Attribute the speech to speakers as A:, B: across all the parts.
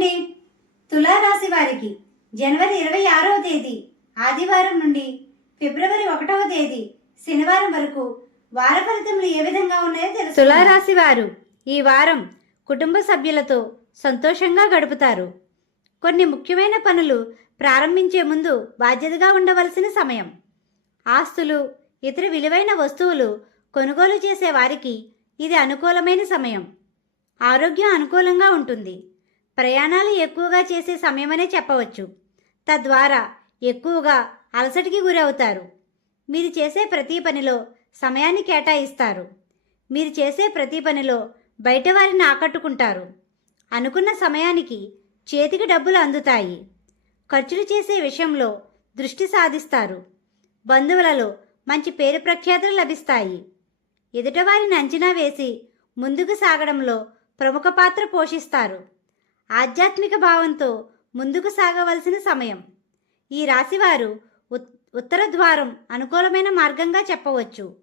A: అండి తులారాశి వారికి జనవరి ఇరవై ఆరవ తేదీ ఆదివారం నుండి ఫిబ్రవరి ఒకటవ తేదీ శనివారం వరకు వార ఫలితములు ఏ విధంగా ఉన్నాయో తెలుసు తులారాశి వారు ఈ వారం కుటుంబ సభ్యులతో సంతోషంగా గడుపుతారు. కొన్ని ముఖ్యమైన పనులు ప్రారంభించే ముందు బాధ్యతగా ఉండవలసిన సమయం. ఆస్తులు ఇతర విలువైన వస్తువులు కొనుగోలు చేసే వారికి ఇది అనుకూలమైన సమయం. ఆరోగ్యం అనుకూలంగా ఉంటుంది. ప్రయాణాలు ఎక్కువగా చేసే సమయమనే చెప్పవచ్చు. తద్వారా ఎక్కువగా అలసటికి గురవుతారు. మీరు చేసే ప్రతి పనిలో సమయాన్ని కేటాయిస్తారు. మీరు చేసే ప్రతి పనిలో బయట వారిని ఆకట్టుకుంటారు. అనుకున్న సమయానికి చేతికి డబ్బులు అందుతాయి. ఖర్చులు చేసే విషయంలో దృష్టి సాధిస్తారు. బంధువులలో మంచి పేరు ప్రఖ్యాతులు లభిస్తాయి. ఎదుటవారిని అంచనా వేసి ముందుకు సాగడంలో ప్రముఖ పాత్ర పోషిస్తారు. ఆధ్యాత్మిక భావంతో ముందుకు సాగవలసిన సమయం. ఈ రాశివారు ఉత్- ఉత్తర ద్వారం అనుకూలమైన మార్గంగా చెప్పవచ్చు.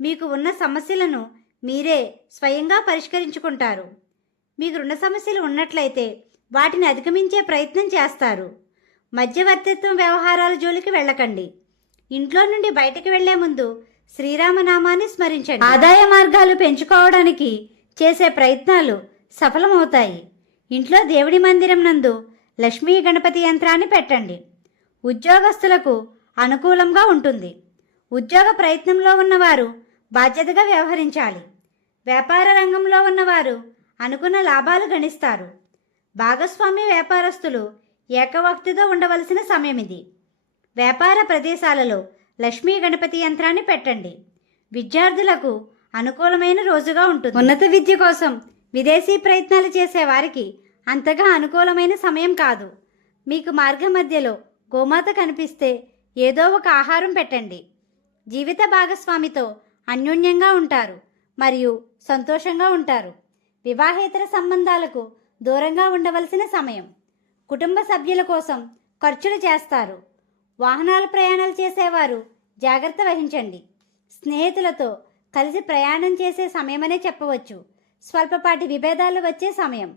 A: మీకు ఉన్న సమస్యలను మీరే స్వయంగా పరిష్కరించుకుంటారు. మీకు రుణ సమస్యలు ఉన్నట్లయితే వాటిని అధిగమించే ప్రయత్నం చేస్తారు. మధ్యవర్తిత్వం వ్యవహారాల జోలికి వెళ్ళకండి. ఇంట్లో నుండి బయటకు వెళ్ళే ముందు శ్రీరామనామాన్ని స్మరించండి. ఆదాయ మార్గాలు పెంచుకోవడానికి చేసే ప్రయత్నాలు సఫలమవుతాయి. ఇంట్లో దేవుడి మందిరం నందు లక్ష్మీ గణపతి యంత్రాన్ని పెట్టండి. ఉద్యోగస్తులకు అనుకూలంగా ఉంటుంది. ఉద్యోగ ప్రయత్నంలో ఉన్నవారు బాధ్యతగా వ్యవహరించాలి. వ్యాపార రంగంలో ఉన్నవారు అనుకున్న లాభాలు గణిస్తారు. భాగస్వామ్య వ్యాపారస్తులు ఏకవక్తితో ఉండవలసిన సమయం ఇది. వ్యాపార ప్రదేశాలలో లక్ష్మీ గణపతి యంత్రాన్ని పెట్టండి. విద్యార్థులకు అనుకూలమైన రోజుగా ఉంటుంది. ఉన్నత విద్య కోసం విదేశీ ప్రయత్నాలు చేసే వారికి అంతగా అనుకూలమైన సమయం కాదు. మీకు మార్గ మధ్యలో గోమాత కనిపిస్తే ఏదో ఒక ఆహారం పెట్టండి. జీవిత భాగస్వామితో అన్యోన్యంగా ఉంటారు మరియు సంతోషంగా ఉంటారు. వివాహేతర సంబంధాలకు దూరంగా ఉండవలసిన సమయం. కుటుంబ సభ్యుల కోసం ఖర్చులు చేస్తారు. వాహనాలు ప్రయాణాలు చేసేవారు జాగ్రత్త వహించండి. స్నేహితులతో కలిసి ప్రయాణం చేసే సమయమనే చెప్పవచ్చు. స్వల్పపాటి విభేదాలు వచ్చే సమయం.